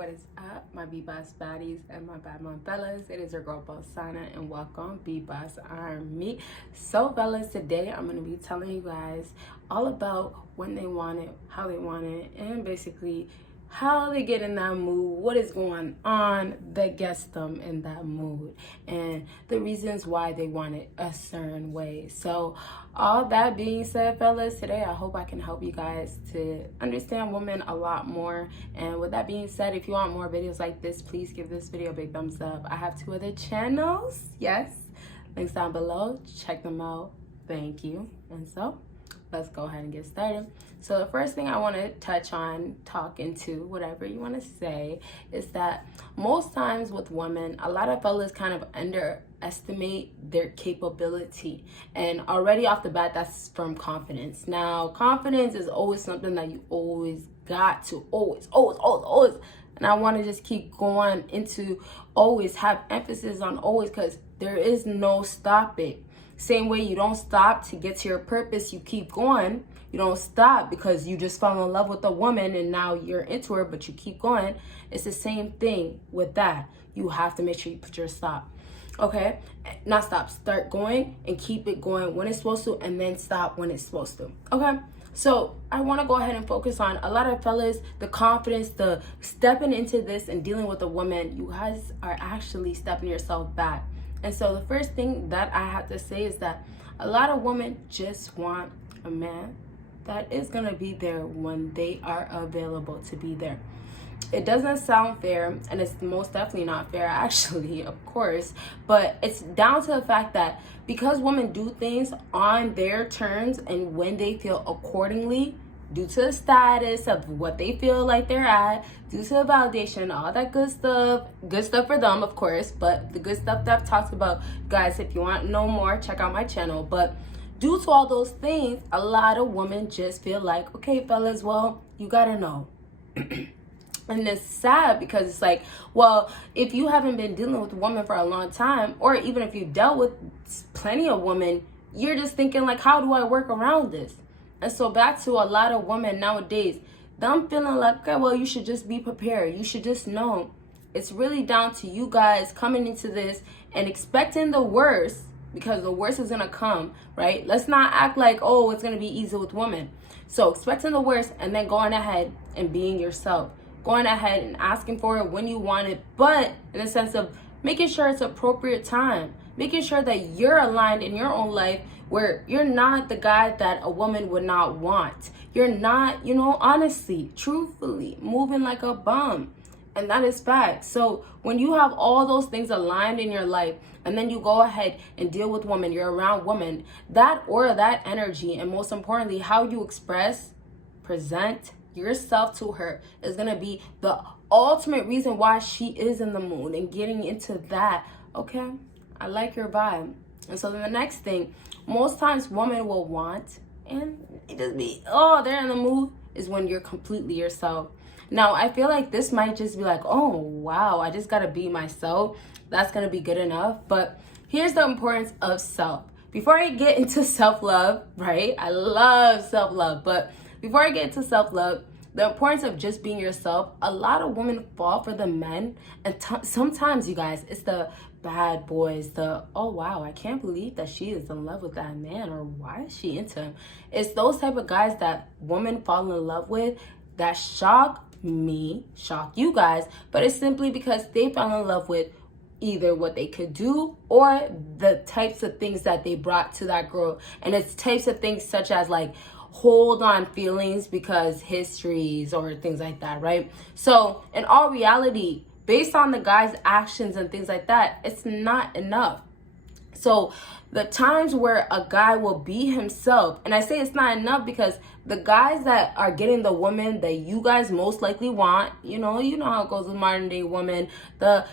what is up, my BBossBaddies and my bad mom fellas? It is your girl Bosana and welcome BBossArmy. So fellas, today I'm going to be telling you guys all about when they want it, how they want it, and basically how they get in that mood, what is going on that gets them in that mood, and the reasons why they want it a certain way. So all that being said, fellas, today I hope I can help you guys to understand women a lot more. And with that being said, if you want more videos like this, please give this video a big thumbs up. I have 2 other channels, yes, links down below, check them out. Thank you. And so let's go ahead and get started. So the first thing I want to touch on, talk into, whatever you want to say, is that most times with women, a lot of fellas kind of underestimate their capability. And already off the bat, that's from confidence. Now, confidence is always something that you always got to, always. And I want to just keep going into always, have emphasis on always, because there is no stopping. Same way you don't stop to get to your purpose, you keep going. You don't stop because you just fell in love with a woman and now you're into her, but you keep going. It's the same thing with that. You have to make sure you put your stop. Okay? Not stop. Start going and keep it going when it's supposed to, and then stop when it's supposed to. Okay? So I want to go ahead and focus on a lot of fellas, the confidence, the stepping into this and dealing with a woman. You guys are actually stepping yourself back. And so the first thing that I have to say is that a lot of women just want a man that is going to be there when they are available to be there. It doesn't sound fair, and it's most definitely not fair, actually, of course, but it's down to the fact that because women do things on their terms and when they feel accordingly, due to the status of what they feel like they're at, due to the validation, all that good stuff for them, of course, but the good stuff that I've talked about, guys, if you want to know more, check out my channel. But due to all those things, a lot of women just feel like, okay, fellas, well, you gotta know. And it's sad because it's like, well, if you haven't been dealing with a woman for a long time, or even if you've dealt with plenty of women, you're just thinking like, how do I work around this? And so back to a lot of women nowadays, them feeling like, okay, well, you should just be prepared. You should just know. It's really down to you guys coming into this and expecting the worst, because the worst is going to come, right? Let's not act like, oh, it's going to be easy with women. So expecting the worst and then going ahead and being yourself. Going ahead and asking for it when you want it, but in the sense of making sure it's appropriate time. Making sure that you're aligned in your own life where you're not the guy that a woman would not want. You're not, honestly, truthfully, moving like a bum. And that is fact. So when you have all those things aligned in your life, and then you go ahead and deal with women, you're around women, that aura, that energy, and most importantly, how you express, present yourself to her is going to be the ultimate reason why she is in the mood and getting into that. Okay, I like your vibe. And so then the next thing, most times women will want, and it just be, oh, they're in the mood, is when you're completely yourself. Now, I feel like this might just be like, oh, wow, I just got to be myself. That's going to be good enough. But here's the importance of self. Before I get into self-love, right? I love self-love. But before I get into self-love, the importance of just being yourself, a lot of women fall for the men. And sometimes, you guys, it's the bad boys, oh, wow, I can't believe that she is in love with that man, or why is she into him? It's those type of guys that women fall in love with that shock me, shock you guys, but it's simply because they fell in love with either what they could do or the types of things that they brought to that girl. And it's types of things such as like hold on feelings because histories or things like that, right? So in all reality, based on the guy's actions and things like that, it's not enough. So the times where a guy will be himself, and I say it's not enough because the guys that are getting the woman that you guys most likely want, you know how it goes with modern day women, the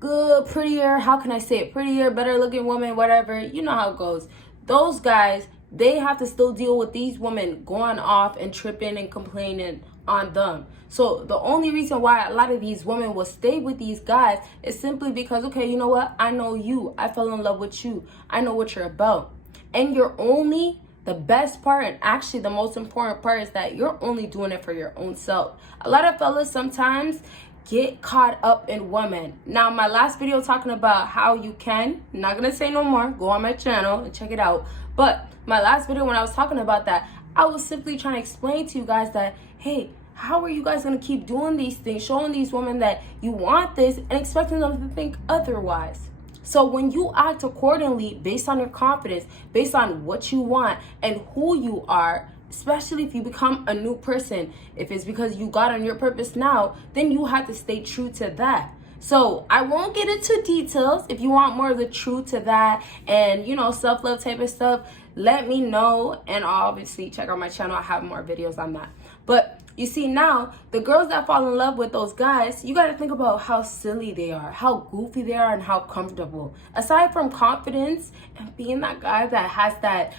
good, prettier, how can I say it, prettier, better looking woman, whatever, you know how it goes. Those guys, they have to still deal with these women going off and tripping and complaining on them. So the only reason why a lot of these women will stay with these guys is simply because, okay, you know what? I know you. I fell in love with you. I know what you're about. And you're only, the best part and actually the most important part is that you're only doing it for your own self. A lot of fellas sometimes get caught up in women. Now, my last video talking about how you can, I'm not gonna say no more, go on my channel and check it out. But my last video, when I was talking about that, I was simply trying to explain to you guys that, hey, how are you guys gonna keep doing these things, showing these women that you want this and expecting them to think otherwise? So when you act accordingly based on your confidence, based on what you want and who you are, especially if you become a new person, if it's because you got on your purpose now, then you have to stay true to that. So I won't get into details. If you want more of the truth to that and, you know, self-love type of stuff, let me know. And obviously check out my channel. I have more videos on that. But you see, now the girls that fall in love with those guys, you got to think about how silly they are, how goofy they are, and how comfortable. Aside from confidence and being that guy that has that,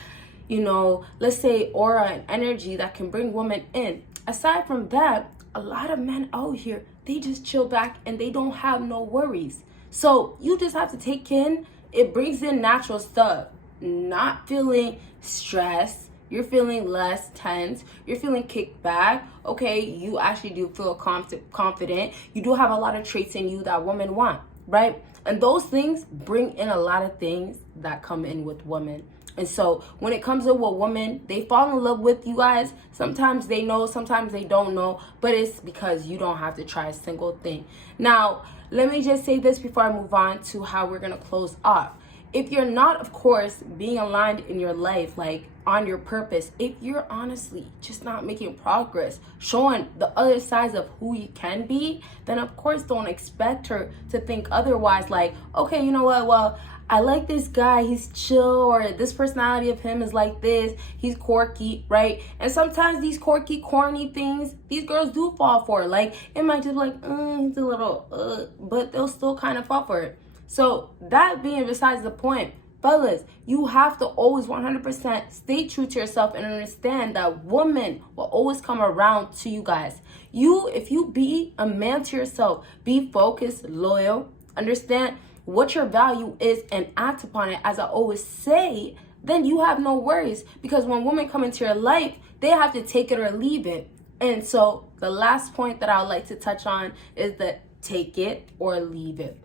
you know, let's say aura and energy that can bring women in. Aside from that, a lot of men out here, they just chill back and they don't have no worries. So you just have to take in, it brings in natural stuff. Not feeling stressed. You're feeling less tense. You're feeling kicked back. Okay, you actually do feel confident. You do have a lot of traits in you that women want, right? And those things bring in a lot of things that come in with women. And so when it comes to what women, they fall in love with you guys. Sometimes they know, sometimes they don't know, but it's because you don't have to try a single thing. Now, let me just say this before I move on to how we're going to close off. If you're not, of course, being aligned in your life, like on your purpose, if you're honestly just not making progress, showing the other sides of who you can be, then of course don't expect her to think otherwise. Like, okay, you know what? Well, I like this guy, he's chill, or this personality of him is like this, he's quirky, right? And sometimes these quirky, corny things, these girls do fall for it. Like, it might just be like, he's a little, but they'll still kind of fall for it. So that being besides the point, fellas, you have to always 100% stay true to yourself and understand that women will always come around to you guys. If you be a man to yourself, be focused, loyal, understand what your value is and act upon it, as I always say, then you have no worries. Because when women come into your life, they have to take it or leave it. And so the last point that I would like to touch on is that take it or leave it.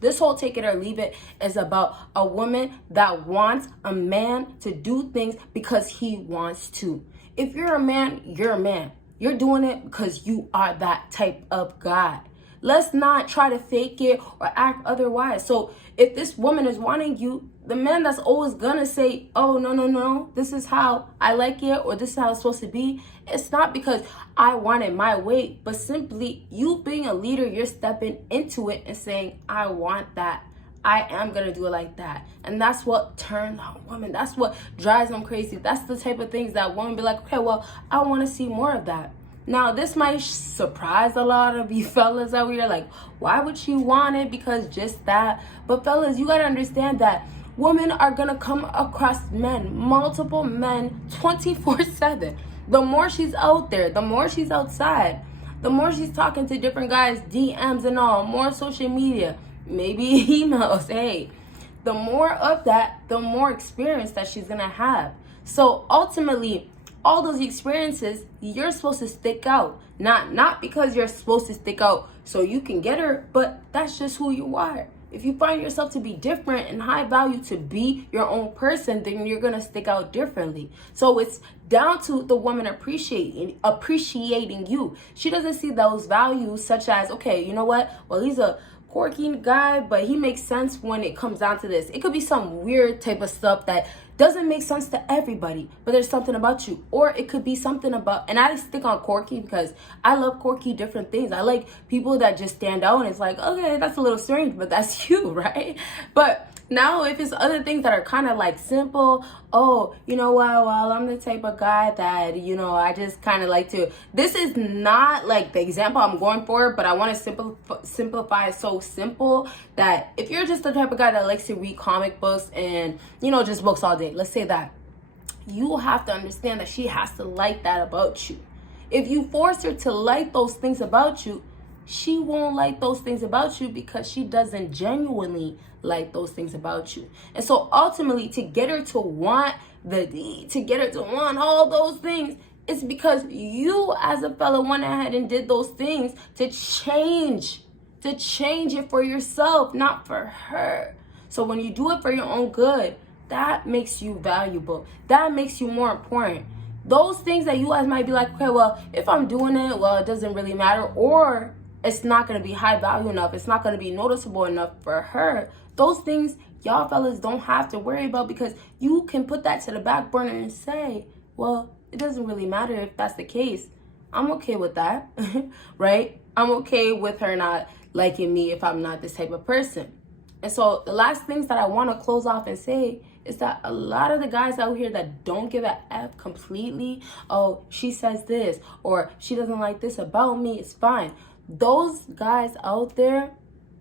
This whole take it or leave it is about a woman that wants a man to do things because he wants to. If you're a man, you're a man. You're doing it because you are that type of guy. Let's not try to fake it or act otherwise. So if this woman is wanting you, the man that's always gonna say, oh, no, this is how I like it, or this is how it's supposed to be, it's not because I want it my way, but simply you being a leader, you're stepping into it and saying, I want that. I am gonna do it like that. And that's what turns on women. That's what drives them crazy. That's the type of things that women be like, okay, well, I wanna see more of that. Now, this might surprise a lot of you fellas out here. Like, why would you want it? Because just that. But fellas, you gotta understand that women are gonna come across men, multiple men, 24/7. The more she's out there, the more she's outside, the more she's talking to different guys, DMs and all, more social media, maybe emails. Hey, the more of that, the more experience that she's gonna have. So ultimately, all those experiences, you're supposed to stick out. Not because you're supposed to stick out so you can get her, but that's just who you are. If you find yourself to be different and high value to be your own person, then you're gonna stick out differently. So it's down to the woman appreciating you. She doesn't see those values such as, okay, you know what? Well, he's a quirky guy, but he makes sense when it comes down to this. It could be some weird type of stuff that doesn't make sense to everybody, but there's something about you. Or it could be something about, and I stick on quirky because I love quirky different things. I like people that just stand out and it's like, okay, that's a little strange, but that's you, right? But now if it's other things that are kind of like simple, oh, you know what, well, I'm the type of guy that, you know, I just kind of like to, this is not like the example I'm going for, but I want to simplify it so simple that if you're just the type of guy that likes to read comic books and, you know, just books all day, let's say that, you have to understand that she has to like that about you. If you force her to like those things about you, she won't like those things about you because she doesn't genuinely like those things about you. And so ultimately, to get her to want all those things, It's because you as a fella went ahead and did those things to change it for yourself, not for her. So when you do it for your own good, that makes you valuable. That makes you more important. Those things that you guys might be like, okay, well, if I'm doing it, well, it doesn't really matter, or it's not going to be high value enough, it's not going to be noticeable enough for her. Those things y'all fellas don't have to worry about, because you can put that to the back burner and say, well, it doesn't really matter if that's the case. I'm okay with that, right? I'm okay with her not liking me if I'm not this type of person. And so the last things that I want to close off and say is that a lot of the guys out here that don't give a F completely, oh, she says this, or she doesn't like this about me, it's fine. Those guys out there,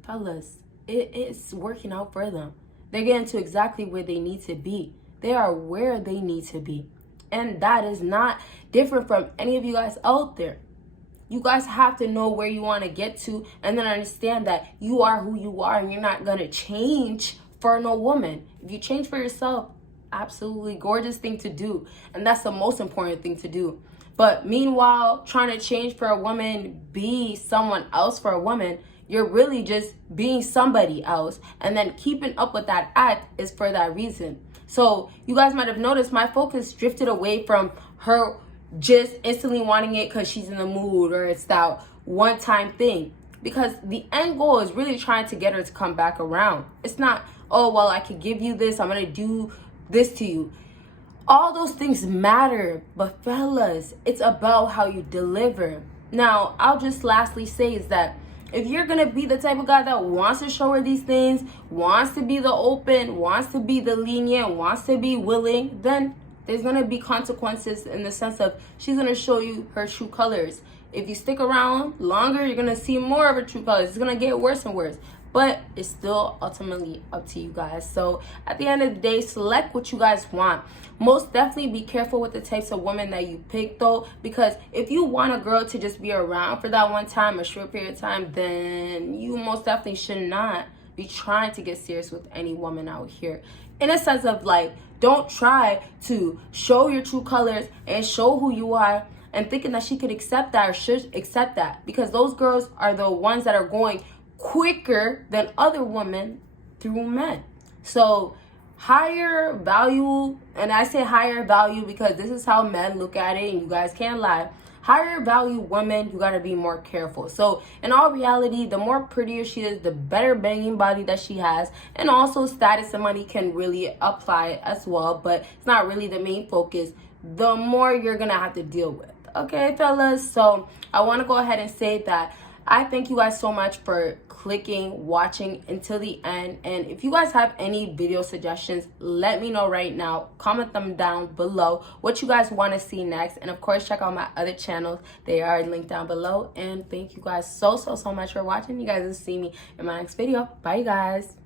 fellas, it's working out for them. They're getting to exactly where they need to be. They are where they need to be. And that is not different from any of you guys out there. You guys have to know where you want to get to, and then understand that you are who you are, and you're not going to change for no woman. If you change for yourself, absolutely gorgeous thing to do. And that's the most important thing to do. But meanwhile, trying to change for a woman, be someone else for a woman, you're really just being somebody else. And then keeping up with that act is for that reason. So you guys might have noticed my focus drifted away from her just instantly wanting it because she's in the mood, or it's that one-time thing. Because the end goal is really trying to get her to come back around. It's not, oh, well, I could give you this, I'm going to do this to you. All those things matter, but fellas, it's about how you deliver. Now, I'll just lastly say is that if you're going to be the type of guy that wants to show her these things, wants to be the open, wants to be the lenient, wants to be willing, then there's going to be consequences in the sense of she's going to show you her true colors. If you stick around longer, you're going to see more of her true colors. It's going to get worse and worse. But it's still ultimately up to you guys. So at the end of the day, select what you guys want. Most definitely be careful with the types of women that you pick, though, because if you want a girl to just be around for that one time, a short period of time, then you most definitely should not be trying to get serious with any woman out here. In a sense of like, don't try to show your true colors and show who you are and thinking that she could accept that or should accept that, because those girls are the ones that are going quicker than other women through men. So higher value, and I say higher value because this is how men look at it, and you guys can't lie. Higher value women, you gotta be more careful. So in all reality, the more prettier she is, the better banging body that she has, and also status and money can really apply as well, but it's not really the main focus. The more you're gonna have to deal with. Okay, fellas? So I wanna go ahead and say that I thank you guys so much for clicking, watching until the end. And if you guys have any video suggestions, let me know right now. Comment them down below what you guys want to see next. And of course, check out my other channels. They are linked down below. And thank you guys so much for watching. You guys will see me in my next video. Bye, you guys.